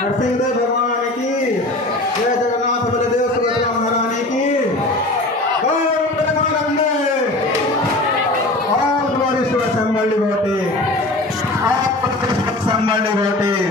नरसिंहदेव भगवान की जय, जगन्नाथ बलदेव सुभद्रा महारानी की गौर प्रेमानंदे और glory to assembly devotee, all assembly devotee।